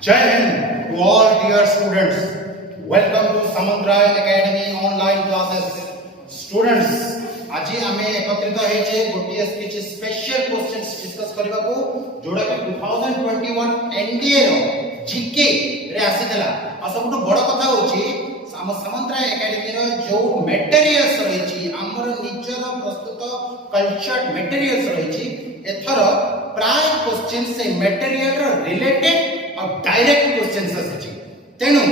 Jai Hind to all dear students. Welcome to Samudra Academy online classes. Students, आज आमे एकत्रित हेचे गोटिए किछि स्पेशल क्वेश्चंस डिस्कस करबा को जोडा के 2021 एनडीए रो जीके रे आसीतला आ सबटु बड़ कथा होची हम समंत्रा एकेडमी रो जो मटेरियल्स रहिछि हमर निजर प्रस्तुत कल्चर्ड मटेरियल्स रहिछि एथर प्राय क्वेश्चन से मटेरियल रो रिलेटेड और डायरेक्ट क्वेश्चंस आसी तेनु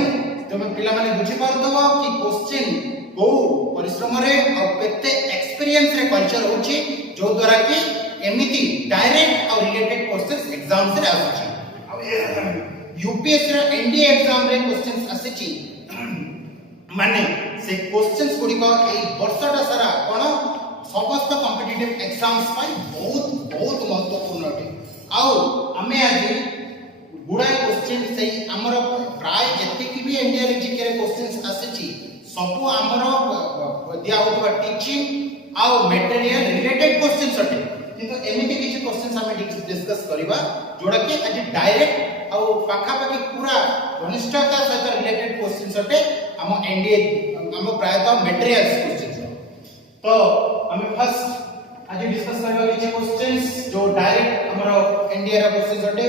तुम पिला माने बुझी पारदबो कि क्वेश्चन को परिश्रम रे और केते एक्सपीरियंस रे कल्चर होची जो द्वारा कि एमिति डायरेक्ट और रिलेटेड क्वेश्चंस एग्जाम से आसी यूपीएससी रे एनडीए एग्जाम रे क्वेश्चंस आसी माने से क्वेश्चंस गुडी को ए वर्षटा सारा कोन समस्त कॉम्पिटिटिव एग्जाम्स पाई बहुत महत्वपूर्ण अटे आउ हमें आज गुडाय क्वेश्चन से हमर प्राय जति भी एनडीए जीके रे क्वेश्चंस आसी सब हमर दिया होतबा टीचिंग आ मटेरियल रिलेटेड क्वेश्चंस अटे किंतु एमिति किछि क्वेश्चंस हमें डिस्कस करबा जोडा कि आज डायरेक्ट आ पाखा पाखी पूरा घनिष्ठता सहित रिलेटेड क्वेश्चंस अटे हम एनडीए हम प्रायतः मटेरियल्स क्वेश्चंस तो हमें फर्स्ट आज डिस्कस करबा किछि क्वेश्चंस जो डायरेक्ट हमर एनडीए रा क्वेश्चंस अटे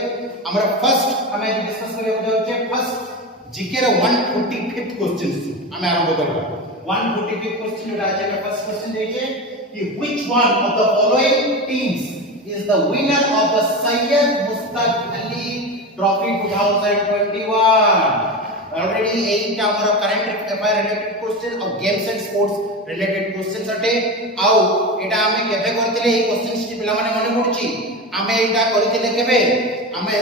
हमर फर्स्ट हमें आज डिस्कस करबा जाउछे फर्स्ट जीके रा 145th क्वेश्चन हमें आरंभ करबा 145th क्वेश्चन जोटा आज का फर्स्ट क्वेश्चन देखिए कि which one of the following teams is the winner of the Syed Mushtaq Ali trophy 2021 already एटा हमर करंट अफेयर रिलेटेड क्वेश्चन और games and sports related questions अटे आउ एटा हमें केबे करथिले ए क्वेश्चंस टी पिला माने मने पडुची हमें एटा करथिले केबे हमें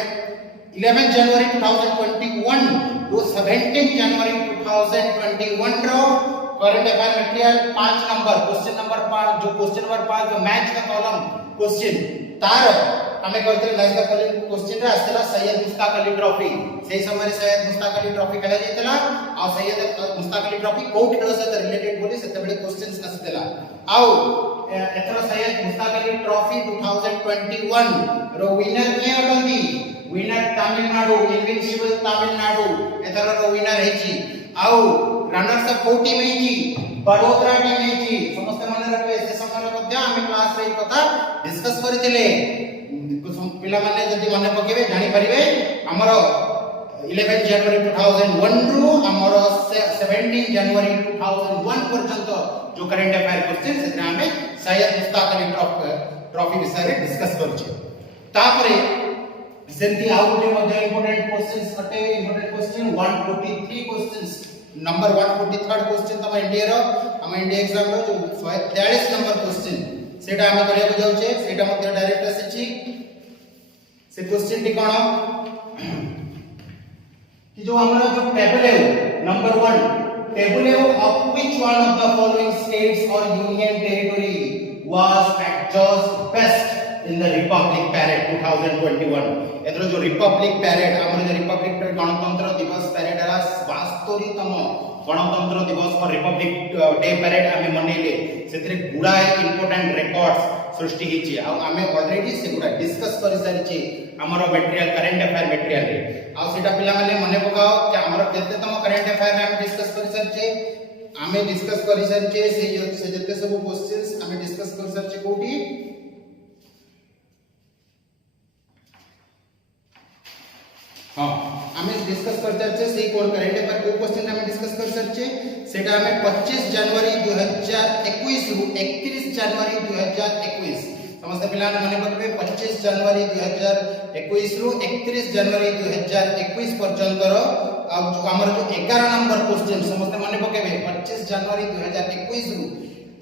11 जनवरी 2021 to 17 जनवरी 2021 रो current affair material 5 number question number 5 जो क्वेश्चन नंबर 5 जो मैच का कॉलम क्वेश्चन तार हमें करथिले मैच का कॉलम क्वेश्चन रे आस्तला सैयद मुश्ताक अली ट्रॉफी सेही समय सैयद मुश्ताक अली ट्रॉफी खेला जेतला आ सैयद मुश्ताक अली ट्रॉफी को खेल से रिलेटेड बोली सेते बेले क्वेश्चंस आस्तला आउ एथरा सैयद मुश्ताक अली ट्रॉफी 2021 रो विनर के अटंदी विनर तमिलनाडु इनविंसिबल तमिलनाडु एथरा रो विनर हेची आउ रनर्स अप को टीम हेची बड़ोदरा टीम हेची समस्त मन रखबे से समय मध्ये हम क्लास रे कथा डिस्कस करथिले पिला माने जदी मने पकेबे जानि परिबे हमर 11 जनवरी 2001 रु हमर 17 जनवरी 2001 पर्यंत जो करंट अफेयर क्वेश्चन से हमें सैयद मुश्ताक अली ट्रॉफी विषय रे डिस्कस करछे तापरे सेंती आउ गुटे मध्ये इंपोर्टेंट क्वेश्चंस अटे important question 143 questions number 143 question तम इंडिया रो हम इंडिया एग्जाम रो जो 143 नंबर क्वेश्चन सेटा हम करिया को जाउछे सेटा मध्ये डायरेक्ट आसीची से क्वेश्चन टी कोन कि जो हमरा जो टेबल है नंबर 1 टेबल है of which one of the following states और union territory was adjudged best in the Republic Parade 2021 एथरो जो रिपब्लिक पैरेड हमर जो रिपब्लिक गणतंत्र दिवस पैरेड हला 72 तम गणतंत्र दिवस और रिपब्लिक डे पैरेड हमें मनेले सेतरे गुडा इंपोर्टेंट रिकॉर्ड्स सृष्टि हिची आ हमें ऑलरेडी से गुडा डिस्कस करि सारिची हमर मटेरियल करंट अफेयर मटेरियल रे आ सेटा पिला माने मने पकाओ कि हमर केते तम करंट अफेयर रे हम डिस्कस करि सारिचे हमें डिस्कस करि सारिचे से जते सब क्वेश्चंस हमें डिस्कस करि सारिचे कोठी हां हमें डिस्कस करते अच्छे से कोड करंट अफेयर को क्वेश्चन हमें डिस्कस कर सकते सेटा हमें 25 जनवरी 2021 रु 31 जनवरी 2021 समस्त पिला माने पकबे 25 जनवरी 2021 रु 31 जनवरी 2021 पर्यंत रो अब जो हमर जो 11 नंबर क्वेश्चन समस्त माने पकबे 25 जनवरी 2021 रु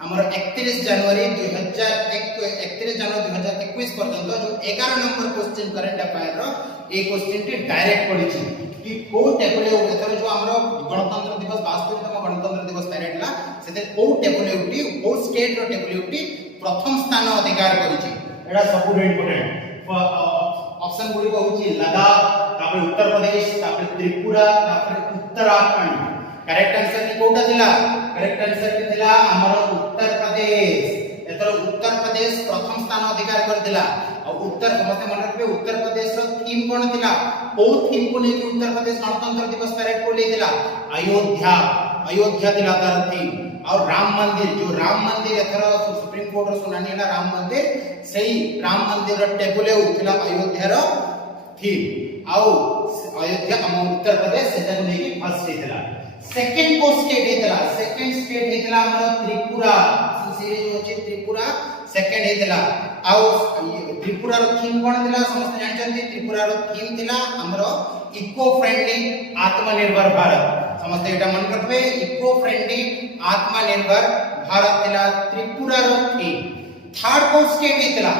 हमर 31 जनवरी 2021 पर्यंत जो 11 नंबर क्वेश्चन करंट अफेयर रो ए क्वेश्चन टी डायरेक्ट पडिछि कि को टेबल एथर जो हमरो गणतंत्र दिवस 72तम गणतंत्र दिवस पैरेड ला सेते को टेबल यूटी को स्टेट रो टेबल यूटी प्रथम स्थान अधिकार करिछि एडा सबु इंपोर्टेंट ऑप्शन गुडी को होछि लद्दाख तापर उत्तर प्रदेश तापर त्रिपुरा तापर उत्तराखंड करेक्ट आंसर कोटा थिला करेक्ट आंसर थिला हमरो उत्तर प्रदेश जेतरो उत्तर प्रदेश प्रथम स्थान अधिकार करथिला और उत्तर समस्त मन रखबे उत्तर प्रदेश रो थीम कोन थिला ओ थीम को लेके उत्तर प्रदेश गणतंत्र दिवस परेड को लेथिला अयोध्या अयोध्या थिला तार थीम और राम मंदिर जो राम मंदिर एथरो सुप्रीम कोर्ट रो सुनानी है राम मंदिर सही राम मंदिर रो टेबुल उठिला अयोध्या रो थीम आउ अयोध्या हम उत्तर प्रदेश से लेके फर्स्ट हेतला सेकंड को स्टेट हेतला सेकंड स्टेट हेतला हमर त्रिपुरा सीरीज होचे त्रिपुरा सेकंड हेतला आउ त्रिपुरा रो थीम कोन दिला समस्त जानचंती त्रिपुरा रो थीम दिला हमर इको फ्रेंडली आत्मनिर्भर भारत समस्त एटा मन रखबे इको फ्रेंडली आत्मनिर्भर भारत दिला त्रिपुरा रो थीम थर्ड को स्टेट हेतला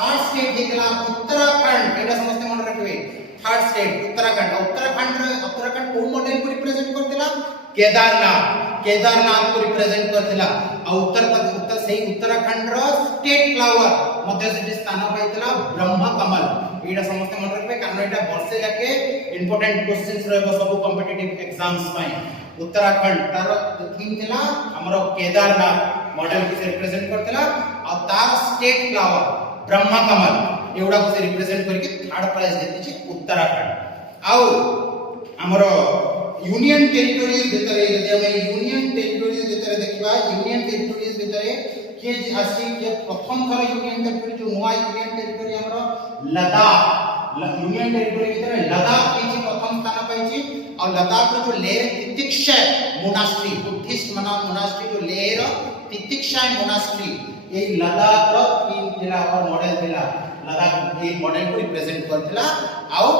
थर्ड स्टेट हेतला उत्तराखंड एटा समस्त मन रखबे थर्ड स्टेट उत्तराखंड को मॉडल को रिप्रेजेंट करथिला केदारनाथ को रिप्रेजेंट करथिला उत्तर सही उत्तराखंड रो स्टेट फ्लावर मध्य से स्थान पाइतला ब्रह्म कमल एटा समस्त मन रखबे कारण एटा वर्षे जाके इंपोर्टेंट क्वेश्चंस रहबो सब कॉम्पिटिटिव एग्जाम्स पाई उत्तराखंड तार थीम थिला हमरो केदारनाथ मॉडल को रिप्रेजेंट करथिला और तार स्टेट फ्लावर ब्रह्म कमल एवडा को रिप्रेजेंट करके थर्ड प्राइज देती छी उत्तराखंड आउ हमरो यूनियन टेरिटोरीज भितरे यदि हम यूनियन टेरिटोरीज भितरे देखिबा यूनियन टेरिटोरीज भितरे के आसी के प्रथम थर यूनियन टेरिटोरी जो नवा यूनियन टेरिटोरी हमरो लद्दाख यूनियन टेरिटोरी भितरे लद्दाख के प्रथम स्थान पाइछि और लद्दाख रो जो लेह तितिक्षा मोनास्ट्री बुद्धिस्ट मोनास्ट्री जो लेह तितिक्षा मोनास्ट्री ए लद्दाख रो थीम थिला और मॉडल थिला लद्दाख ए मॉडल को रिप्रेजेंट करथिला आउ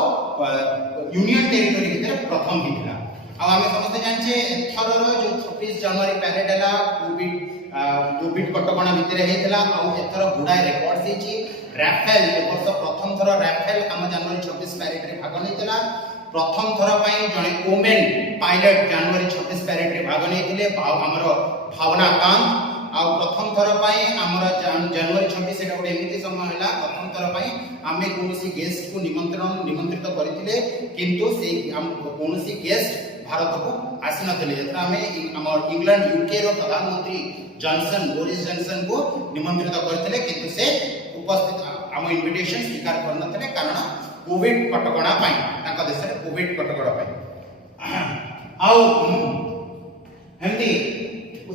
यूनियन टेरिटोरी भितर प्रथम हिथिला आ हमें समस्त जानछे एथरर जो 26 जनवरी पैरेड हला कोविड कटकणा भितर हेथिला आ एथर गुडाय रेकॉर्ड्स हिची राफेल ए वर्ष प्रथम थर राफेल हम जनवरी 26 पैरेड रे भाग नेथिला प्रथम थर पई जने वुमेन पायलट जनवरी 26 पैरेड रे भाग नेथिले हमर भावना कांत आ प्रथम थर पई हमर जनवरी 26 एटा गोटे एमिति समय हला प्रथम थर पई आमे कोनोसी गेस्ट को निमंत्रित करथिले किंतु से कोनोसी गेस्ट भारत को आसी नथिले जतरा हमें हमर इंग्लैंड यूके रो प्रधानमंत्री जॉनसन बोरिस जॉनसन को निमंत्रित करथिले किंतु से उपस्थित हम इनविटेशन स्वीकार करनथिले कारण कोविड कटकणा पई ताका देश रे कोविड कटकणा पई आउ हमती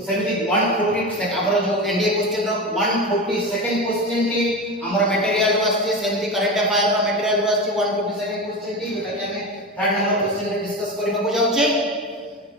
सेमती 140 से हमर जो एनडीए क्वेश्चन रो 140 सेकंड क्वेश्चन टी हमर मटेरियल वास्ते सेमती करंट अफेयर रो मटेरियल वास्ते 140 सेकंड क्वेश्चन टी जेटा कि हमें थर्ड नंबर क्वेश्चन रे डिस्कस करबा को जाउछे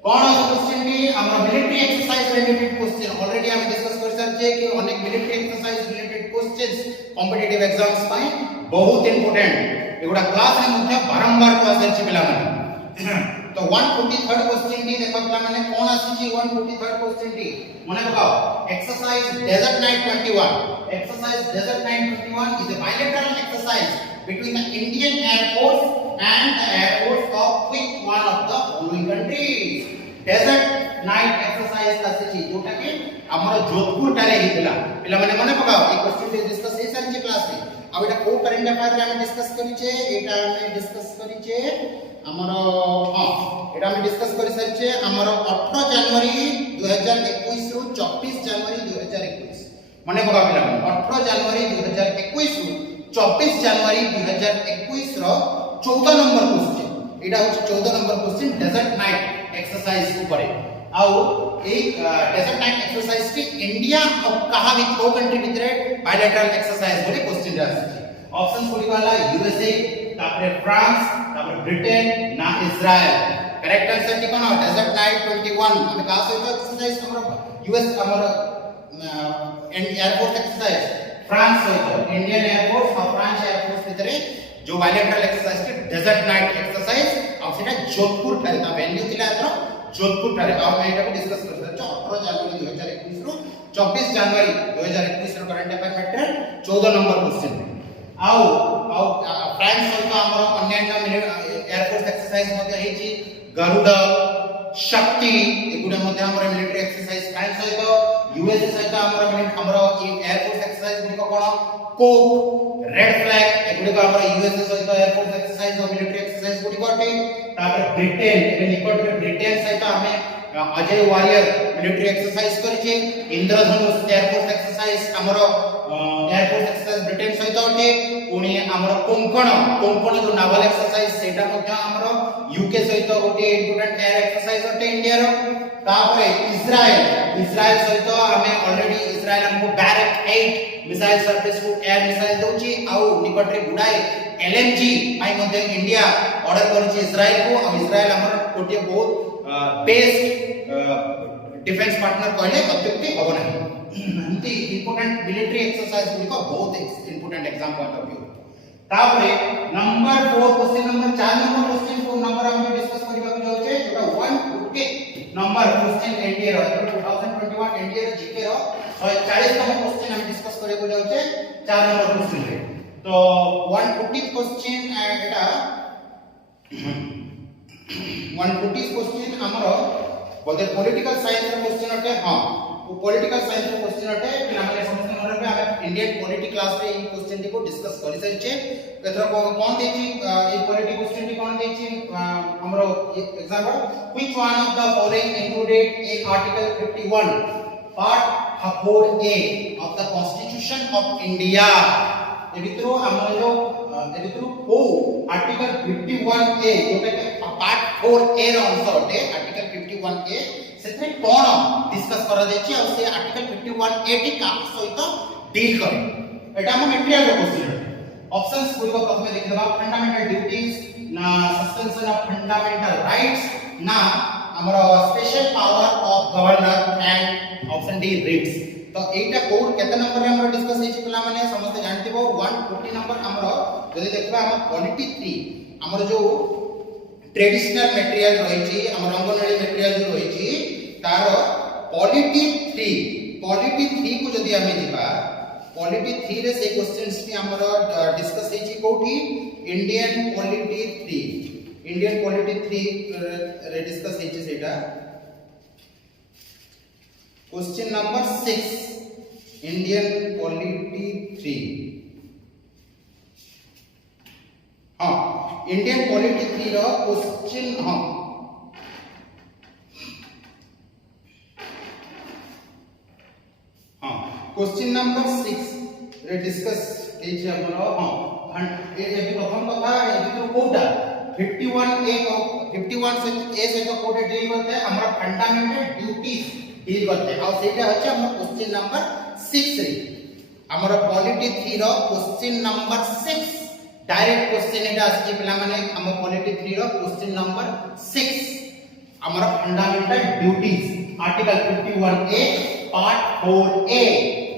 कोन क्वेश्चन टी हमर military exercise related question already हम डिस्कस कर सारछे कि अनेक military exercise related questions competitive exams पाई बहुत इंपोर्टेंट एगुडा क्लास में मुझे बारंबार को आसरछे पिला माने तो 143rd क्वेश्चन टी देखो पिला माने कोन आसी छी 143rd क्वेश्चन टी मने बताओ exercise desert knight 21 exercise desert knight 21 is a bilateral exercise between the Indian Air Force and the Air Force of which one of the following countries desert knight exercise आसी छी जोटा कि हमर जोधपुर टारे हितला पिला माने मने पकाओ ए क्वेश्चन टी डिस्कस हे सारी क्लास में अब एटा को करंट अफेयर रे हम डिस्कस करी छे एटा हम डिस्कस करी छे हमर हां एटा हम डिस्कस करि सारछे हमर 18 जनवरी 2021 रु 24 जनवरी 2021 माने बगा पिला 18 जनवरी 2021 रु 24 जनवरी 2021 रो 14 नंबर क्वेश्चन एटा होछ 14 number question desert knight exercise ऊपर आउ ए डेजर्ट नाइट एक्सरसाइज की इंडिया और कहा भी को कंट्री भितरे बायलैटरल एक्सरसाइज बोले क्वेश्चन आसी ऑप्शन बोली वाला यूएसए तापरे फ्रांस तापरे ब्रिटेन ना इजराइल करेक्ट आंसर टी कोन डेजर्ट नाइट 21 हम का सहित एक्सरसाइज हमर यूएस हमर एयरफोर्स एक्सरसाइज फ्रांस सहित इंडियन एयरफोर्स और फ्रांस एयरफोर्स भितरे जो बायलैटरल एक्सरसाइज के डेजर्ट नाइट एक्सरसाइज और सेटा जोधपुर ठारे ता वेन्यू थिला एतरो जोधपुर ठारे आ मैं एटा को डिस्कस कर छ 18 जनवरी 2021 रु 24 जनवरी 2021 रो current affair matter 14 number question आउ फ्रांस सहित हमर अन्य एयरफोर्स एक्सरसाइज मध्ये हेची गरुड़ शक्ति एगुडा मध्ये हमर मिलिटरी एक्सरसाइज फ्रांस सहित यूएस सहित हमर एयरफोर्स एक्सरसाइज को कोन कोक रेड फ्लैग एगुडा हमर यूएस सहित एयरफोर्स एक्सरसाइज और मिलिटरी एक्सरसाइज गुडी कोटे तापर ब्रिटेन ए निकट में ब्रिटेन सहित हमें अजय वारियर मिलिट्री एक्सरसाइज करिचे इंद्रधनुष एयरफोर्स एक्सरसाइज हमर एयरफोर्स एक्सरसाइज ब्रिटेन सहित अटे पुणी हमर कोंकण जो नावल एक्सरसाइज सेटा मध्ये हमर यूके सहित गोटे इंपोर्टेंट एयर एक्सरसाइज अटे इंडिया रो तापरे इस्राएल सहित हमें ऑलरेडी इस्राएल हमको बैरक 8 मिसाइल सर्विस को एयर मिसाइल दोची आउ निकटरे गुडाए एलएमजी आई मध्ये इंडिया ऑर्डर करछि इस्राएल को और इस्राएल हमर गोटे बहुत बेस्ट डिफेंस पार्टनर कहले अत्युक्ति हो नाही एंती इंपोर्टेंट मिलिट्री एक्सरसाइज गुडी को बहुत important exam point of view तापरे number 4 question number 4 number question को नंबर हम डिस्कस करबा को जाउछे जोटा 150 नंबर क्वेश्चन एनडीए रो 2021 एनडीए रो जीके रो 140 नंबर क्वेश्चन हम डिस्कस करे को जाउछे 4 नंबर क्वेश्चन रे तो 150 क्वेश्चन एटा 150 क्वेश्चन हमरो बोले पॉलिटिकल साइंस रो क्वेश्चन अटे हां पॉलिटिकल साइंस रो क्वेश्चन अटे कि हमरे समस्त मन रे हम इंडियन पॉलिटी क्लास रे ई क्वेश्चन को डिस्कस करि सरिचे केतरा कोन देछि ई पॉलिटी क्वेश्चन कोन देछि हमरो example which one of the following included in article 51 part 4a of the constitution of India ए भितरो हमर जो ए भितरो को आर्टिकल 51a जोटा के पार्ट 4a रो अंश अटे आर्टिकल 51a सेथे कोन डिस्कस करा देछि और से आर्टिकल 51a टी का सहित डील करे एटा हम मटेरियल रो क्वेश्चन ऑप्शंस गुडी को प्रथमे देख लेबा फंडामेंटल ड्यूटीज ना सस्पेंशन ऑफ फंडामेंटल राइट्स ना हमर special power of governor and option D writs तो एटा कोड केते नंबर रे हमर डिस्कस हेछि पिला माने समस्त जानथिबो 140 नंबर हमर जदि देखबा हम पॉलिटी 3 हमर जो ट्रेडिशनल मटेरियल रहिछि हमर रंगनळी मटेरियल जो रहिछि तार पॉलिटी 3 को जदि हमें दिबा पॉलिटी 3 रे से क्वेश्चंस भी हमर डिस्कस हेछि कोठी इंडियन पॉलिटी 3 रे डिस्कस हेछि सेटा क्वेश्चन नंबर 6 इंडियन पॉलिटी 3 हां इंडियन पॉलिटी 3 रो क्वेश्चन हां क्वेश्चन नंबर 6 रे डिस्कस हेछि हमरो हां ए प्रथम कथा ए तो कोटा 51 से तो कोटे डील करते हैं हमरा फंडामेंटल ड्यूटीज डील करते हैं और सेटा हচ্ছে हमर क्वेश्चन नंबर 6 रे हमर पॉलिटी 3 रो क्वेश्चन नंबर 6 डायरेक्ट क्वेश्चन एटा आछि पिला माने हम पॉलिटी 3 रो क्वेश्चन नंबर 6 हमर fundamental duties article 51a part 4a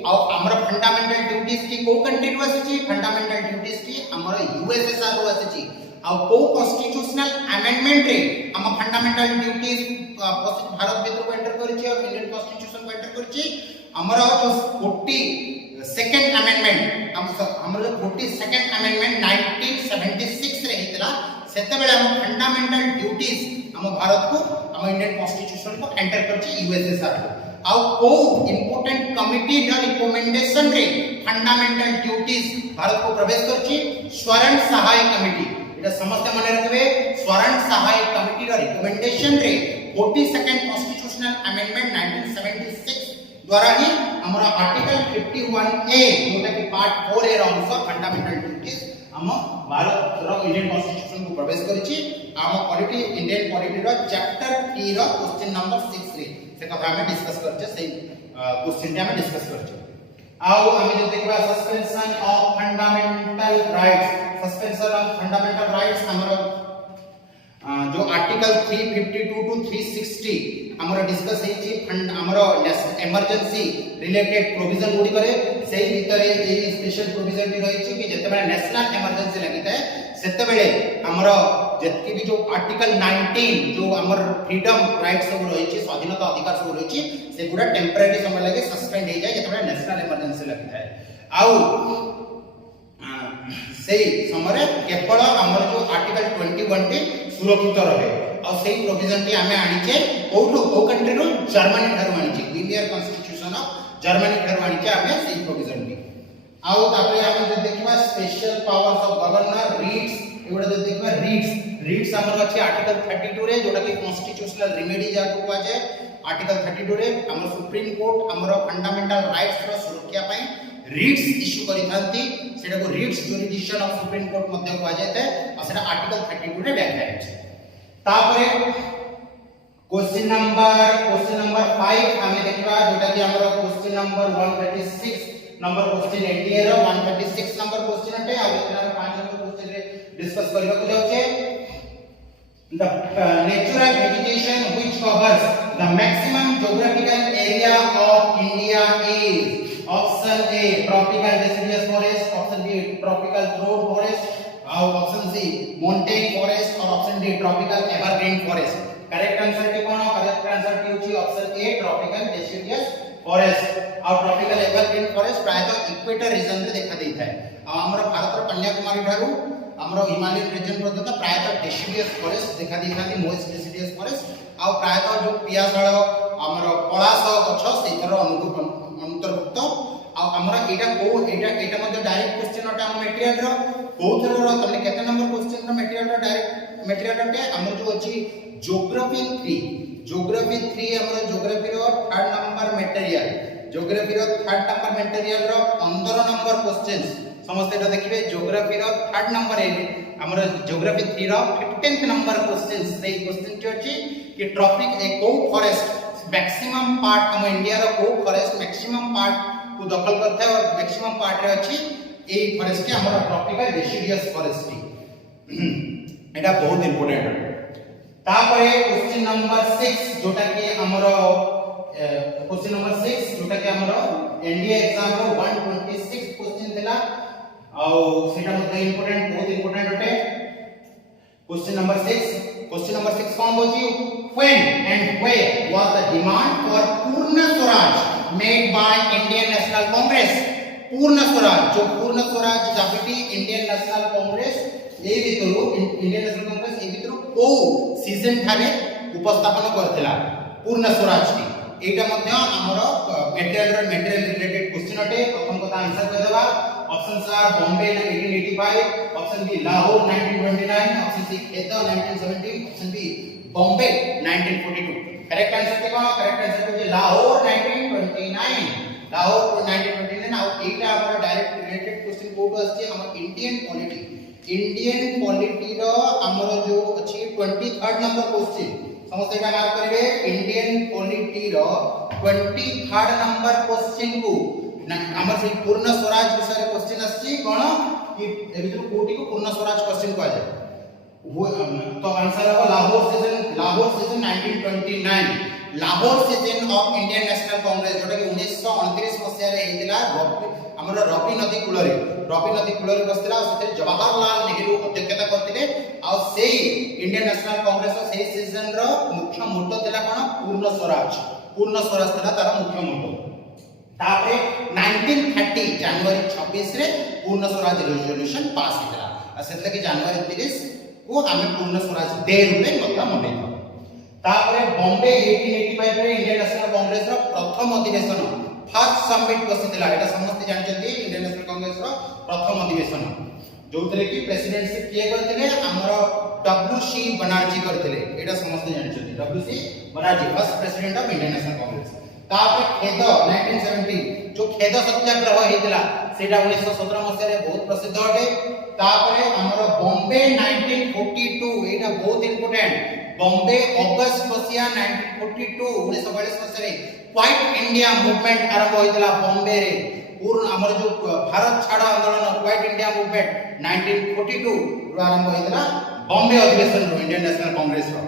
और हमर फंडामेंटल ड्यूटीज की को कंट्री रो आछि फंडामेंटल ड्यूटीज की हमर यूएसएसआर रो आछि और को कॉन्स्टिट्यूशनल अमेंडमेंट रे हम फंडामेंटल ड्यूटीज भारत भीतर को एंटर करिछि और इंडियन कॉन्स्टिट्यूशन को एंटर करिछि हमर जो 40 सेकंड अमेंडमेंट हमर जो 40 सेकंड अमेंडमेंट 1976 रे हितला सेते बेले हम फंडामेंटल ड्यूटीज हम भारत को हम इंडियन कॉन्स्टिट्यूशन को एंटर करिछि यूएसएसआर को आउ को इंपोर्टेंट कमिटी द रिकमेंडेशन रे फंडामेंटल ड्यूटीज भारत को प्रवेश करछि स्वर्ण सहाय कमिटी एटा समस्त मने रखबे स्वर्ण सहाय कमिटी रो रिकमेंडेशन रे 42nd कॉन्स्टिट्यूशनल अमेंडमेंट 1976 द्वारा ही हमरा आर्टिकल 51a जोटा कि पार्ट 4a रो अंश फंडामेंटल ड्यूटीज हम भारत रो इंडियन कॉन्स्टिट्यूशन को प्रवेश करछि हम पॉलिटी इंडियन पॉलिटी रो चैप्टर 3 रो क्वेश्चन नंबर 6 रे से कथा हम डिस्कस करछे सेही क्वेश्चन हम डिस्कस करछे आउ हम जे देखबा सस्पेंशन ऑफ फंडामेंटल राइट्स हमरो जो आर्टिकल 352 टू 360 हमरो डिस्कस हेछि हमरो इमरजेंसी रिलेटेड प्रोविजन गुडी करे सेही भितरे ए स्पेशल प्रोविजन भी रहिछि कि जते बेले नेशनल इमरजेंसी लागिता सेते बेले हमरो जतके भी जो आर्टिकल 19 जो हमर फ्रीडम राइट्स सब रहिछि स्वाधीनता अधिकार सब रहिछि से गुडा टेम्परेरी समय लगे सस्पेंड हे जाय जते बेले नेशनल इमरजेंसी लागिता आउ सेही समय केवल हमर जो आर्टिकल 21 टी सुरक्षित रहे और सेही प्रोविजन टी हमें आनिचे को कंट्री रो जर्मनी ठार आनिचे इंडियन कॉन्स्टिट्यूशन ऑफ जर्मनी ठार आनिचे हमें सेही प्रोविजन टी आउ तापरे हम जे देखबा special powers of governor reads एगुडा जदि देखबा रीड्स हमर अछि आर्टिकल 32 रे जोटा कि कॉन्स्टिट्यूशनल रेमेडी जाको कुआ जाय आर्टिकल 32 रे हमर सुप्रीम कोर्ट हमर फंडामेंटल राइट्स रो सुरक्षा पई रीड्स इश्यू करि थांती सेटा को reads jurisdiction of supreme court मध्ये कुआ जायते आ सेटा आर्टिकल 32 रे व्याख्या अछि तापरे क्वेश्चन नंबर 5 हमें देखबा जोटा कि हमर question number 136 number question NDA रो 136 नंबर क्वेश्चन अटे आ एतना 5 नंबर क्वेश्चन रे डिस्कस करबा को जाउछे the natural vegetation which covers the maximum geographical area of India is option A tropical deciduous forest, option B tropical drought forest, और option C montane forest और option D tropical evergreen forest. Correct answer के कोन correct answer की होची option A tropical deciduous forest और tropical evergreen forest प्राय तो equator reason रे देखा देता है आ हमर भारत रो कन्याकुमारी ठारू हमरो हिमालयन रीजन पर्यंत प्राय तो डेसिडियस फॉरेस्ट देखा देखानी मोस्ट डेसिडियस फॉरेस्ट आ प्राय तो जो पियासाळ हमरो पलाश गछ सेथर अंतर्भुक्त आ हमरा एटा मध्ये डायरेक्ट क्वेश्चन अटे हम मटेरियल रो कोथर रो तने केते नंबर क्वेश्चन रो मटेरियल रो डायरेक्ट मटेरियल अटे हमर जो अछि ज्योग्राफी 3 हमर ज्योग्राफी रो थर्ड नंबर मटेरियल ज्योग्राफी रो थर्ड नंबर मटेरियल रो 15 नंबर क्वेश्चंस समस्त एटा देखिबे ज्योग्राफी रो थर्ड नंबर है हमर ज्योग्राफी 3 रो 15th नंबर क्वेश्चंस से क्वेश्चन जो अछि कि ट्रॉपिक ए को फॉरेस्ट मैक्सिमम पार्ट हम इंडिया रो को फॉरेस्ट मैक्सिमम पार्ट को दखल करता है और मैक्सिमम पार्ट रे अछि ए फॉरेस्ट के हमर ट्रॉपिकल डेसिडियस फॉरेस्ट एटा बहुत इंपोर्टेंट है तापरे क्वेश्चन नंबर 6 जोटा कि हमरो क्वेश्चन नंबर 6 जोटा कि हमरो एनडीए एग्जाम रो 126 क्वेश्चन देला आ सेटा मध्ये इंपोर्टेंट बहुत इंपोर्टेंट होते क्वेश्चन नंबर 6 कौन बोलची when and where was the demand for पूर्ण Swaraj made by Indian National Congress पूर्ण स्वराज जो पूर्ण स्वराज जाबिटी इंडियन नेशनल कांग्रेस ए भितरु इंडियन नेशनल कांग्रेस ए भितरु को सीजन थारे उपस्थापन करथिला पूर्ण स्वराज की एटा मध्ये हमर मटेरियल रिलेटेड क्वेश्चन अटे प्रथम कथा आंसर कर देबा options are Bombay 1885 option B Lahore 1929 option C Kheda 1970 option B Bombay 1942 correct answer के कोन करेक्ट आंसर के लाहौर 1929 लाहौर 1929 आ एटा हमर डायरेक्ट रिलेटेड क्वेश्चन कोड अछि हमर इंडियन पॉलिटी रो हमर जो अछि 23rd नंबर क्वेश्चन समस्त एटा मार्क करिवे इंडियन पॉलिटी रो 23rd नंबर क्वेश्चन को हमर से पूर्ण स्वराज विषय क्वेश्चन अछि कोन कि ए भितर कोटी को पूर्ण स्वराज क्वेश्चन को जाय तो आंसर हो Lahore session 1929 Lahore session of Indian National Congress जोटा कि 1929 मसिया रे हेतिला हमर रवि नदी कूलरे बसतिला सेते जवाहरलाल नेहरू अध्यक्षता करथिले आ सेही इंडियन नेशनल कांग्रेस सेही सेशन रो मुख्य मोटो थिला कोन पूर्ण स्वराज थिला तार मुख्य मोटो तापरे 1930 जनवरी 26 रे पूर्ण स्वराज रेजोल्यूशन पास हेतला आ सेतले कि जनवरी 30 को हमें पूर्ण स्वराज डे रूपे मत मने तापरे बॉम्बे 1885 रे इंडियन नेशनल कांग्रेस रो प्रथम अधिवेशन फर्स्ट समिट बसितला एटा समस्त जानचंती इंडियन नेशनल कांग्रेस रो प्रथम अधिवेशन जोतरे कि प्रेसिडेंटशिप किए करथिले हमर डब्ल्यूसी बनर्जी करथिले एटा समस्त जानचंती W C Banerjee first president of Indian National Congress तापरे खेद 1970 जो खेद सत्याग्रह हेतिला सेटा 1917 मसिया रे बहुत प्रसिद्ध अटे तापरे हमर बॉम्बे 1942 एटा बहुत इंपोर्टेंट बॉम्बे अगस्त मसिया 1942 1942 मसिया रे क्वाइट इंडिया मूवमेंट आरंभ होइतला बॉम्बे रे पूर्ण हमर जो भारत छाड़ आंदोलन क्वाइट इंडिया मूवमेंट 1942 रो आरंभ होइतला बॉम्बे अधिवेशन रो इंडियन नेशनल कांग्रेस रो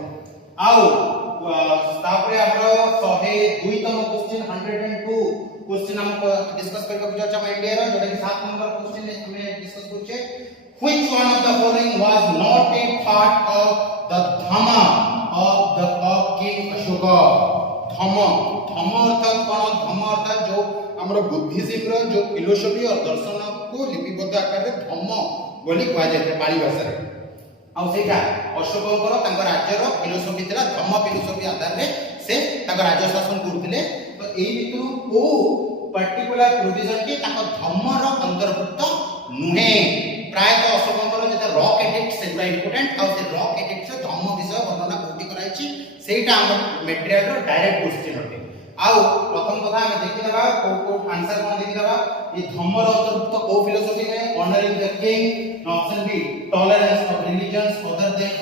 आउ तापरे हमरो 102 तम क्वेश्चन 102 क्वेश्चन हम डिस्कस करके जो हम इंडिया रो जोटा कि 7 नंबर क्वेश्चन हमें डिस्कस करछे which one of the following was not a part of the dhamma of king ashoka dhamma अर्थात कोन धम्म अर्थात जो हमरो बुद्धिज्म रो जो फिलोसफी और दर्शन को लिपिबद्ध आकार रे धम्म बोली कहै जाय पाली भाषा रे आ सेटा अशोकଙ୍କର ତାଙ୍କ राज्यर फिलोसफी थिला धम्म फिलोसफी आधार रे से ତାଙ୍କ राज्य शासन करथिले तो एई भितरु को पर्टिकुलर प्रोविजन की ताको धम्म रो अंतर्भुक्त नुहे प्राय तो अशोकଙ୍କର जेता रॉक एडिक्ट से इंपोर्टेंट और से रॉक एडिक्ट से धम्म विषय वर्णना कोठी कराइछि सेटा हम मटेरियल रो डायरेक्ट क्वेश्चन होते आउ प्रथम कथा हम देखि देबा को आंसर कोन देखि देबा ये धम्म रो अंतर्भुक्त को फिलोसफी में honouring the king option B tolerance of religions other than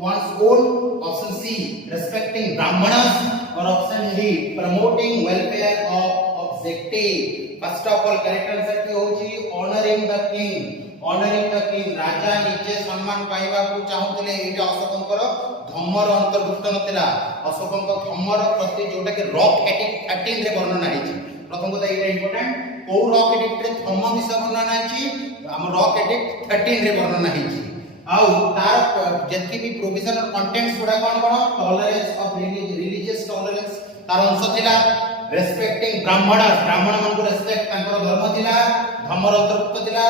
one's own, option C respecting brahmanas or option D promoting welfare of objective. First of all correct answer की होची honoring the king राजा निजे सम्मान पाइबा को चाहुतले एटा अशोकंकर धम्मर अंतर्भुक्त नथिला अशोकंक धम्मर प्रति जोटा के rock edict 13 रे वर्णना हैछि प्रथम কথা एटा इंपोर्टेंट को रॉक एडिक्ट रे धम्म विषय वर्णना हैछि हम रॉक एडिक्ट 13 रे वर्णना हैछि आउ तार जति भी प्रोविजन और कंटेंट्स गुडा कोन टॉलरेंस ऑफ रिलीजियस टॉलरेंस तार अंश थिला रेस्पेक्टिंग ब्राह्मण मन को रेस्पेक्ट तांकर धर्म थिला धर्मर अंतर्भुक्त थिला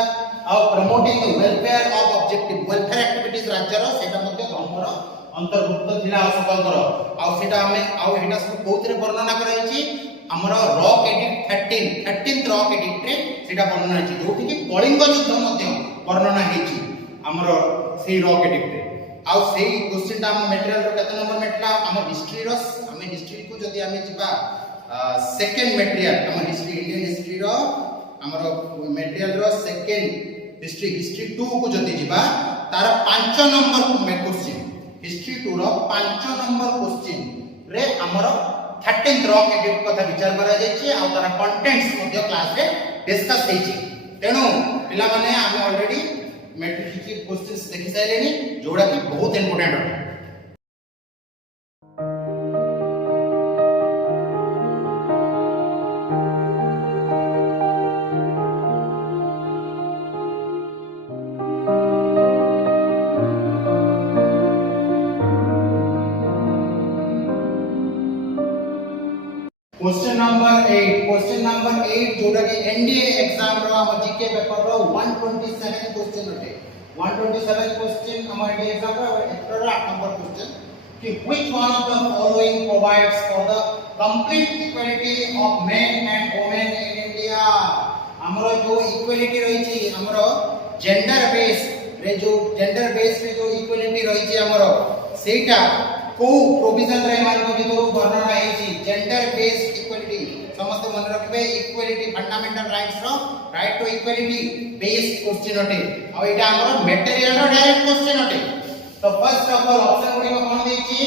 आउ promoting the welfare of objective welfare activities राज्यर सेटा मध्ये धर्मर अंतर्भुक्त थिला अशोकंकर आउ सेटा हमें आउ हेटा सब बहुतरे वर्णना कराइछि हमर rock edict 13th rock edict रे सेटा वर्णना हैछि जोठी कि कलिंग युद्ध मध्ये वर्णना हैछि हमर से रॉक एडिक्ट रे आउ से क्वेश्चन ता हम मटेरियल रो केते नंबर मेटला हम हिस्ट्री को जदी हमें जिबा सेकंड मटेरियल हम हिस्ट्री इंडियन हिस्ट्री रो हमर मटेरियल रो सेकंड हिस्ट्री 2 को जदी जिबा तार 5 नंबर क्वेश्चन हिस्ट्री 2 रो 5 नंबर क्वेश्चन रे हमर 13th रॉक एडिक्ट कथा विचार करा जायछि आ तार कंटेंट्स मध्ये क्लास रे डिस्कस हेछि तेनु पिला माने हम ऑलरेडी मैट्रिक की क्वेश्चंस देखि साइलेनी जोड़ा कि बहुत इंपोर्टेंट है क्वेश्चन नंबर 8 जोड़ा कि एनडीए एग्जाम रो हम जीके पेपर रो 127 क्वेश्चन होते 127 क्वेश्चन हमारे एनडीए एग्जाम रो 8 नंबर क्वेश्चन कि which one of the following provides for the complete equality of men and women in India हमरो जो इक्वालिटी रही छी हमरो जेंडर बेस रे जो इक्वालिटी रही छी हमरो सेटा को प्रोविजन रे मान को जो वर्णना है छी जेंडर बेस्ड इक्वालिटी समस्त मन रखबे इक्वालिटी फंडामेंटल राइट्स रो right to equality based question होते आ एटा हमर मटेरियल रो डायरेक्ट क्वेश्चन होते तो फर्स्ट ऑफ ऑल ऑप्शन गुडी को कोन देछि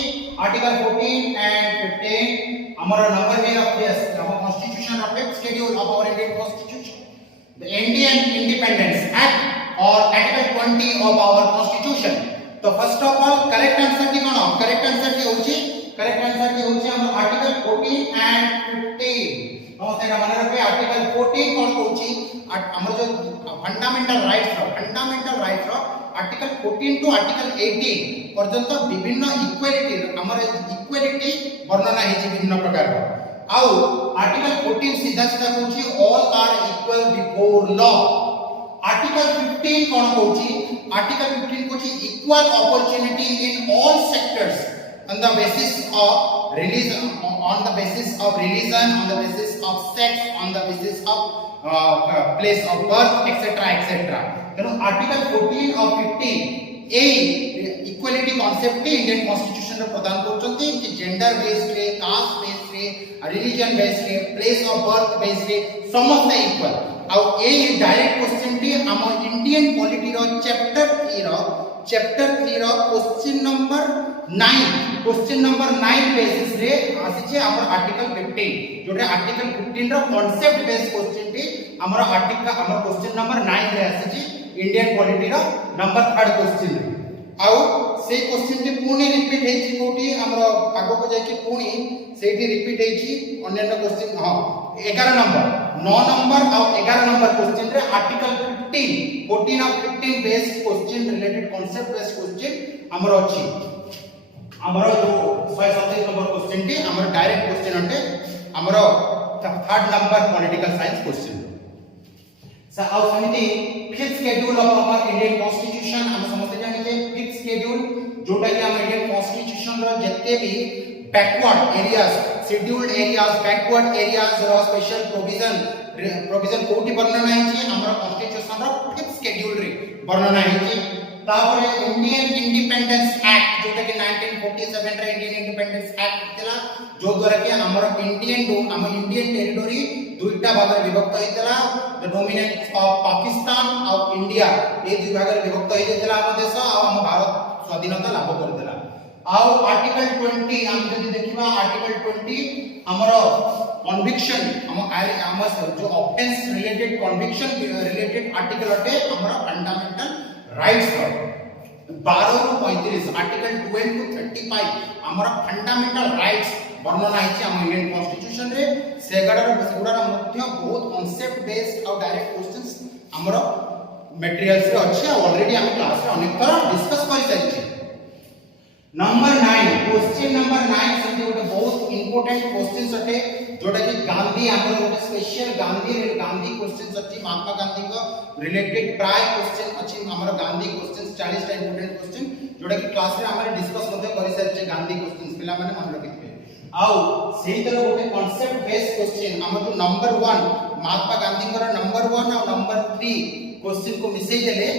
आर्टिकल 14 एंड 15 हमर नंबर वे ऑफ दिस हम constitution of fifth schedule of our Indian constitution the Indian independence act और आर्टिकल 20 ऑफ आवर कॉन्स्टिट्यूशन तो first of all correct answer की कोन करेक्ट आंसर की होची हम आर्टिकल 14 एंड 15 तो सेटा मन रखबे आर्टिकल 14 कोन होची हमर जो फंडामेंटल राइट्स रो आर्टिकल 14 टू आर्टिकल 18 पर्यंत विभिन्न इक्वालिटी हमर इक्वालिटी वर्णना है विभिन्न प्रकार आउ आर्टिकल 14 सीधा कहूची all are equal before law article 15 कोन कहूची आर्टिकल 15 कहूची equal opportunity in all sectors on the basis of religion on the basis of sex on the basis of place of birth etc ତେଣୁ article 14 और 15 ए equality concept Indian constitution रे प्रदान करछंती कि gender based रे caste based रे religion based रे place of birth based रे समस्त इक्वल आ ए डायरेक्ट क्वेश्चन टी हम इंडियन पॉलिटी रो चैप्टर 3 रो क्वेश्चन नंबर 9 बेसिस रे आसी हमर आर्टिकल 15 जोटे आर्टिकल 15 रो कांसेप्ट बेस्ड क्वेश्चन टी हमर क्वेश्चन नंबर 9 रे आसी इंडियन पॉलिटी रो नंबर 3rd क्वेश्चन रे आउ से क्वेश्चन टी पुनी रिपीट हेची कोठी हमर आगो को जाय कि पुनी सेठी रिपीट हेची अन्य क्वेश्चन हां 11 नंबर 9 नंबर और 11 नंबर क्वेश्चन रे आर्टिकल 15 14 और 15 based question related concept based question हमर अछि हमर जो 127 नंबर क्वेश्चन टी हमर डायरेक्ट क्वेश्चन हटे हमर 3rd number political science question सा आउ समिति 5th schedule of our Indian constitution हम समझते जानि जे 5th शेड्यूल जोटा कि हम इंडियन कॉन्स्टिट्यूशन रो जत्ते भी backward areas scheduled areas backward areas रो स्पेशल प्रोविजन कोठी वर्णना है छी हमर कॉन्स्टिट्यूशन रो 5th शेड्यूल रे वर्णना है छी तापर इंडियन इंडिपेंडेंस एक्ट जोटा कि 1947 रे इंडियन इंडिपेंडेंस एक्ट थिला जो द्वारा कि हमर इंडियन टेरिटरी दुईटा भाग रे विभक्त होइतला द डोमिनेंस ऑफ पाकिस्तान और इंडिया ए दुई भाग रे विभक्त होइतला हम देश और हम भारत स्वाधीनता लाभ करथिला आउ आर्टिकल 20 हम जदि देखिबा आर्टिकल 20 हमर कन्विक्शन हम जो offence related conviction related article अटे हमर फंडामेंटल राइट्स 12 ରୁ 35 आर्टिकल 12 टू 35 हमर फंडामेंटल राइट्स वर्णन आइछि हम इंडियन कॉन्स्टिट्यूशन रे सेगडर मध्य बहुत कांसेप्ट बेस्ड और डायरेक्ट क्वेश्चंस हमर मटेरियल्स रे अछि ऑलरेडी हम क्लास रे अनेक तरह डिस्कस करि साइछि नंबर 9 क्वेश्चन नंबर 9 समझे ଗୋଟେ बहुत इंपोर्टेंट क्वेश्चंस अटे जोटा कि गांधी हमर ଗୋଟେ स्पेशल गांधी क्वेश्चंस अछि महात्मा गांधी को रिलेटेड प्राय क्वेश्चन अछि हमर गांधी क्वेश्चंस 40 टा इंपोर्टेंट क्वेश्चन जोटा कि क्लास रे हमर डिस्कस मध्ये करि सारिछे गांधी क्वेश्चंस पिला माने मन रखिथिबे आउ सेही तरह ଗୋଟେ कांसेप्ट बेस्ड क्वेश्चन हमर जो नंबर 1 महात्मा गांधी को नंबर 1 और नंबर 3 क्वेश्चन को मिसई देले ए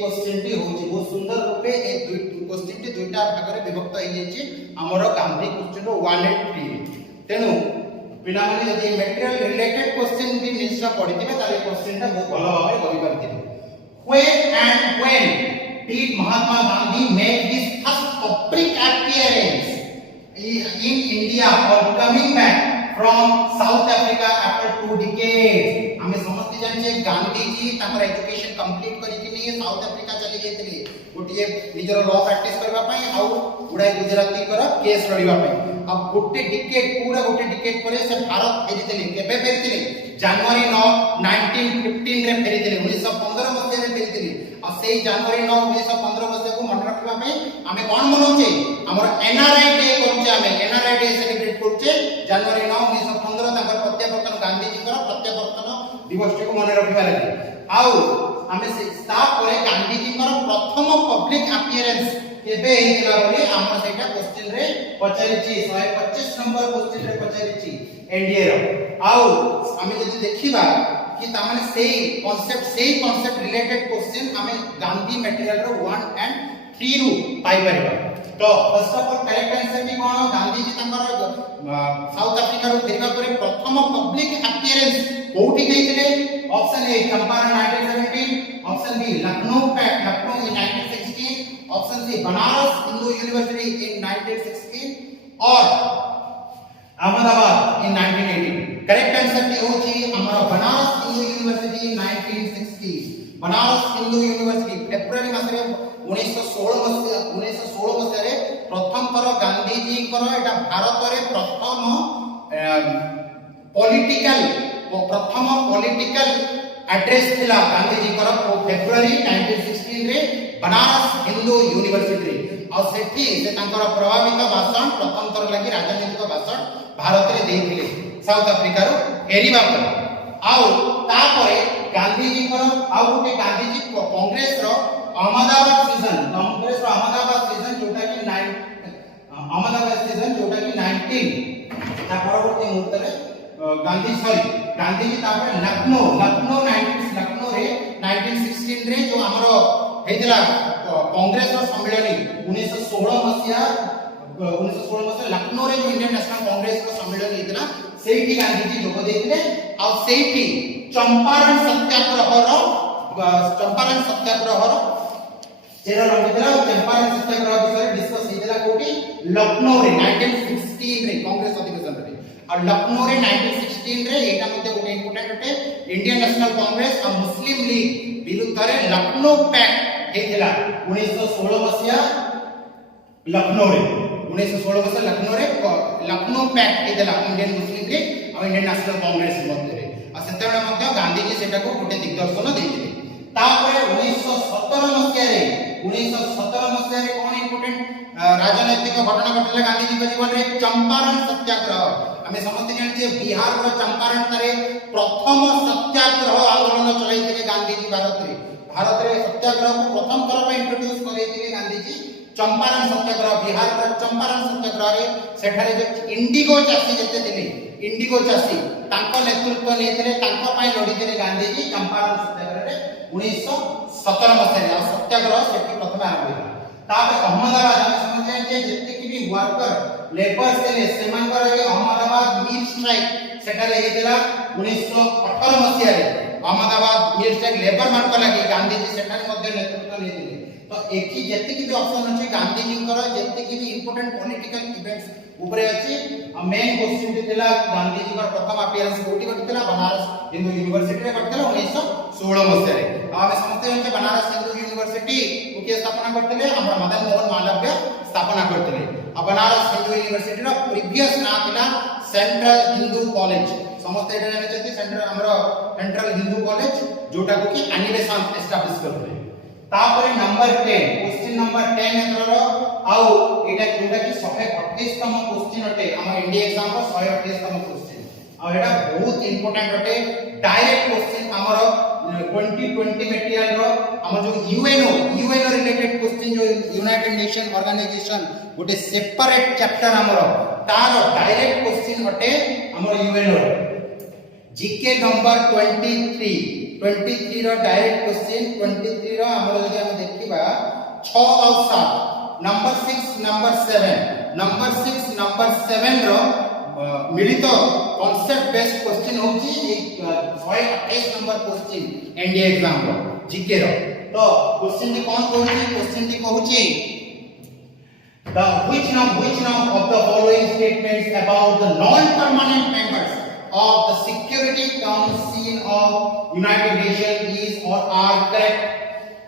क्वेश्चन टी होची बहुत सुंदर रूपे ए क्वेश्चन टी दुईटा भाग रे विभक्त होई जेची हमर गांधी क्वेश्चन रो 1 एंड 3 तेनु पिला माने जदि मटेरियल रिलेटेड क्वेश्चन भी निश्चय पढिथिबे ताले क्वेश्चन टा बहुत भलो भाबे करि परथिबे when did Mahatma Gandhi make his first public appearance in India or coming back from South Africa after 2 decades हमें समझते जानिए गांधी जी तापर एजुकेशन कंप्लीट करिथिनी साउथ अफ्रीका चली गेथिले गोटिए निजर लॉ प्रैक्टिस करबा पई आउ गुडा गुजराती कर केस लड़िबा पई अब गोटे डिकेड पूरा गोटे डिकेड परे से भारत फेरिथिले केबे फेरिथिले जनवरी 9 1915 रे फेरिथिले 1915 मध्य रे फेरिथिले आ सेही जनवरी 9 1915 मध्य को मन रखबा पई हमें कोन मनौचे हमर एनआरआई डे करूचे हमें एनआरआई डे सेलिब्रेट करूचे जनवरी 9 1915 ताकर प्रत्यावर्तन गांधी जी कर प्रत्यावर्तन दिवस को मन रखबा लागि आउ हमें से स्टाफ करे गांधी जी कर प्रथम पब्लिक अपीयरेंस केबे हेला बोली हमर सेटा क्वेश्चन रे पचारिछि 125 नंबर क्वेश्चन रे पचारिछि एनडीए रो आउ हमें जदि देखिबा कि ता माने सेही कांसेप्ट रिलेटेड क्वेश्चन हमें गांधी मटेरियल रो 1 एंड 3 रु पाई परबा तो first of all correct answer भी कोन गांधी जी तंकर साउथ अफ्रीका रो फेरबा परे प्रथम पब्लिक अपीयरेंस कोठी गइथिले option A Champaran 1917 option B Lucknow in 1916 option C Banaras Hindu university in 1916 और अहमदाबाद इन 1918 करेक्ट आंसर की होची हमरा Banaras Hindu university in 1916 Banaras Hindu university February मास रे 1916 मसिया रे प्रथम थर गांधी जी कर एटा भारत रे प्रथम पॉलिटिकल एड्रेस थिला गांधी जी कर फेब्रुआरी 1916 रे बनारस हिंदू यूनिवर्सिटी और सेठी से तांकर प्रभावित भाषण प्रथम थर लागि राजनीतिक भाषण भारत रे देथिले साउथ अफ्रीका रो फेरीबा पर आउ तापरे गांधी जी कर आउ गोटे गांधी जी कांग्रेस रो अहमदाबाद सीजन जोटा कि 19 ता परवर्ती मुहूर्त रे गांधी जी तापर लखनऊ रे 1916 रे जो हमरो हेतिला कांग्रेस रो सम्मेलनी 1916 मसिया लखनऊ रे जो इंडियन नेशनल कांग्रेस रो सम्मेलन हेतिला सेठी गांधी जी जोग देथिले आ सेठी चंपारण सत्याग्रह रो जेरा लंबितला चंपारण सत्याग्रह विषय डिस्कस हेतिला कोठी लखनऊ रे 1916 रे कांग्रेस अधिवेशन रे और लखनऊ रे 1916 रे एटा मध्ये गोटे इंपोर्टेंट अटे इंडियन नेशनल कांग्रेस और मुस्लिम लीग विरुद्ध रे लखनऊ पैक्ट हेतिला 1916 मसिया लखनऊ रे लखनऊ पैक्ट हेतिला इंडियन मुस्लिम लीग और इंडियन नेशनल कांग्रेस मध्ये रे आ सेतेबेला मध्ये गांधी जी सेटा को गोटे दिग्दर्शन देथिले तापरे 1917 मसिया रे कोन इंपोर्टेंट राजनैतिक घटना घटले गांधी जी के जीवन रे चंपारण सत्याग्रह हमें समझते जानिए बिहार रो चंपारण तारे प्रथम सत्याग्रह आंदोलन चलाइथिले गांधी जी भारत रे सत्याग्रह को प्रथम तरह पे इंट्रोड्यूस करेथिले गांधी जी चंपारण सत्याग्रह बिहार रो चंपारण सत्याग्रह रे सेठारे जे इंडिगो चासी जते थिले इंडिगो चासी तांको नेतृत्व नेथिले तांको पाई लढिथिले गांधी जी चंपारण सत्याग्रह रे 1917 मसिया रे सत्याग्रह सेठी प्रथम आरंभ होता तापर अहमदाबाद हम समझ जे जत्ते कि भी वर्कर लेबर्स से सेमानकर ए अहमदाबाद मिल स्ट्राइक सेटाले हेतिला 1918 मसिया रे अहमदाबाद मिल स्ट्राइक लेबर मान को लागि गांधी जी सेठाने मध्ये नेतृत्व लेथिले तो एकी जत्ते कि भी ऑप्शन अछि गांधी जी कर जत्ते कि भी इंपोर्टेंट पॉलिटिकल इवेंट्स ऊपर अछि मेन क्वेश्चन भी थिला गांधी जी का प्रथम अपीयरेंस कोठी घटितला बनारस हिंदू यूनिवर्सिटी रे घटितला 1916 मसिया रे आमे समझते हैं बनारस हिंदू यूनिवर्सिटी के स्थापना करथिले हमर मदन मोहन मालवीय स्थापना करथिले बनारस हिंदू यूनिवर्सिटी रो प्रीवियस नाम थिला सेंट्रल हिंदू कॉलेज समझते एटा जाने सेंट्रल हमरो सेंट्रल हिंदू कॉलेज जोटा को कि एनिमेशन एस्टैब्लिश करथिले तापर नंबर 10 क्वेश्चन नंबर 10 एतरो आउ एटा जोटा कि 128 तम क्वेश्चन अटे हमर इंडिया एग्जाम रो 128 तम क्वेश्चन आ एटा बहुत इंपोर्टेंट अटे डायरेक्ट क्वेश्चन हमर 2020 मटेरियल रो हम जो यूएनओ रिलेटेड क्वेश्चन जो यूनाइटेड नेशन ऑर्गेनाइजेशन गोटे सेपरेट चैप्टर हमर तार डायरेक्ट क्वेश्चन अटे हमर यूएनओ जीके नंबर 23 रो डायरेक्ट क्वेश्चन 23 रो हमर जदि हम देखिबा 6 और 7 नंबर 6 नंबर 7 रो मिलित कांसेप्ट बेस्ड क्वेश्चन होची 128 नंबर क्वेश्चन एनडीए एग्जाम रो जीके रो तो क्वेश्चन टी कोन कहूची क्वेश्चन टी कहूची the which none of the following statements about the non permanent members of the Security Council of United Nations is or are correct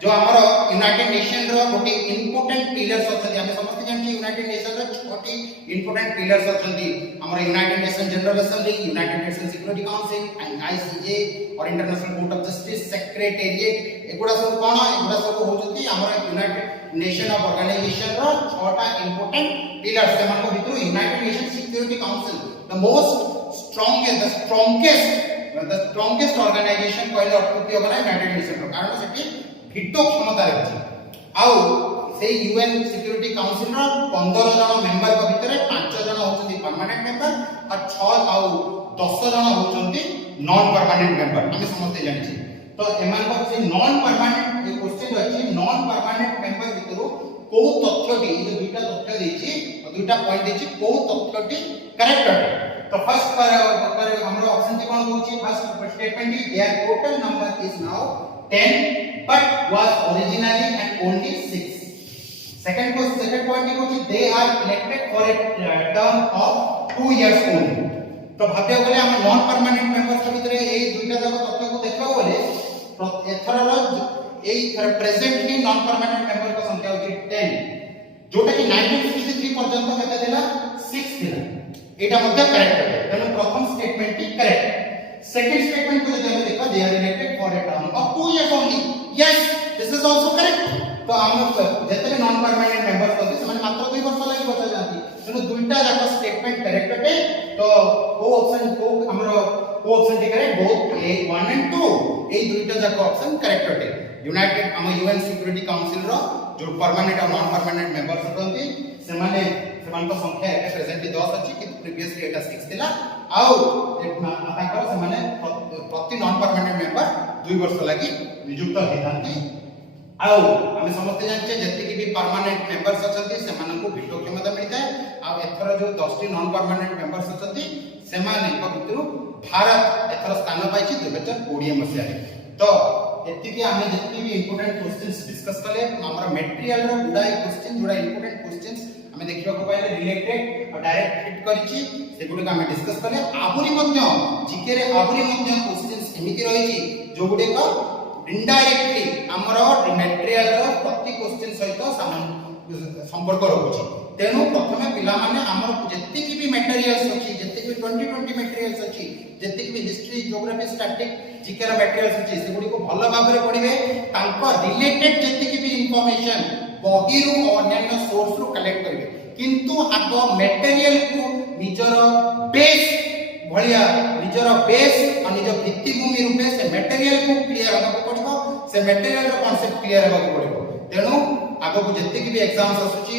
जो हमारा यूनाइटेड नेशन रो गोटे इंपोर्टेंट पिलर्स अछथि हम समस्त जानछि यूनाइटेड नेशन रो छोटी इंपोर्टेंट पिलर्स अछथि हमारा United Nation General Assembly United Nation Security Council and ICJ और international court of justice secretariat एगुडा सब कोन एगुडा सब होजति हमारा यूनाइटेड नेशन ऑफ ऑर्गेनाइजेशन रो छोटा इंपोर्टेंट पिलर्स से मानको भितर United Nation Security Council the most strongest organisation कहले अर्थुति होबला यूनाइटेड नेशन रो कारण सेठी भिटो क्षमता रही आउ से यूएन सिक्योरिटी काउंसिल रो 15 जन मेंबर को भितर 5 जन होचंती परमानेंट मेंबर और 6 आउ 10 जन होचंती नॉन परमानेंट मेंबर हम समझते जानि छी तो एमान को से नॉन परमानेंट ये क्वेश्चन अछि नॉन परमानेंट मेंबर भितर को तथ्यटी जो दुईटा तथ्य देछि और दुईटा पॉइंट देछि को तथ्यटी करेक्ट है तो फर्स्ट पर हमरो ऑप्शन टी कोन होछि first statement is there total number is now 10 but was originally and only 6 second point is they are elected for a term of 2 years only तो भाबे गले हम नॉन परमानेंट मेंबर्स के भीतर ए दुईटा जाक तथ्य को देखबा बोले एथरर ए प्रेजेंटली नॉन परमानेंट मेंबर का संख्या होची 10 जोटा कि 1953 पर्यंत केते देला 6 दिला एटा मध्ये करेक्ट है तेनु प्रथम statement T correct second statement को जब देखा they are elected for a term of 2 years only yes this is also correct तो हम जतने नॉन परमानेंट मेंबर्स होते से माने मात्र 2 वर्ष लागि बचा जाती तेनु दुईटा जाक स्टेटमेंट करेक्ट है तो को ऑप्शन को हमरो को option T correct both A 1 and 2 ए दुईटा जाक ऑप्शन करेक्ट है यूनाइटेड हम यूएन सिक्योरिटी काउंसिल रो जो परमानेंट और नॉन परमानेंट मेंबर्स होतंती सेमाने सेमान को संख्या एटा प्रेजेंटली 10 अछि कि प्रीवियसली एटा 6 थिला आउ ताकर सेमाने प्रति नॉन परमानेंट मेंबर 2 वर्ष लागि नियुक्त हेतांती आउ हम समझते जानछे जति कि भी परमानेंट मेंबर्स अछंती सेमान को भिटो क्षमता मिलता है आ एथर जो 10 टी नॉन परमानेंट मेंबर्स अछंती सेमान को भितरु भारत एथर स्थान पाइछि 2020 मसिया रे तो एति कि हम जति भी इंपोर्टेंट क्वेश्चंस डिस्कस कले हमर मटेरियल रो गुडाई क्वेश्चन जोडा इंपोर्टेंट क्वेश्चंस हमें देखिबा को पाइले रिलेटेड और डायरेक्ट हिट करिछि सेगुडी का हम डिस्कस कले आबुरी मध्ये जीके रे आबुरी मध्ये क्वेश्चंस एमिति रहिछि जो गुडे को इनडायरेक्टली हमरो मटेरियल रो प्रति क्वेश्चन सहित संपर्क रखुछि तेनु प्रथमे पिला माने हमर जति कि भी मटेरियल्स अछि जति कि 2020 मटेरियल्स अछि जति कि हिस्ट्री ज्योग्राफी स्टैटिक जीके रो मटेरियल्स अछि सेगुडी को भलो भाबरे पढिबे तांको रिलेटेड जति कि भी इंफॉर्मेशन बहिरु अन्य सोर्स रो कलेक्ट करिवे किंतु आगो मटेरियल को निजर बेस भलिया निजर बेस और निज भित्तिभूमि रूपे से मटेरियल को क्लियर होबा पड़िबो से मटेरियल रो कांसेप्ट क्लियर होबा पड़िबो तेनु आगो को जति कि भी एग्जाम्स आसुची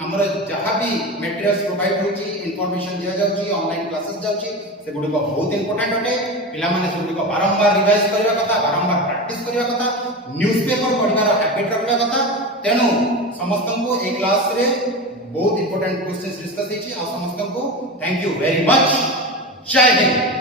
हमर जहां भी मटेरियल्स प्रोवाइड होची इंफॉर्मेशन दिया जाउची ऑनलाइन क्लासेस जाउची से गुडी को बहुत इंपोर्टेंट होते पिला माने से गुडी को बारंबार रिवाइज करबा कथा बारंबार प्रैक्टिस करबा कथा न्यूज़पेपर पढिबार हैबिट रखबा कथा तेनु समस्त को ए क्लास रे बहुत इंपोर्टेंट क्वेश्चंस डिस्कस हेची आ समस्त को थैंक यू वेरी मच जय हिंद।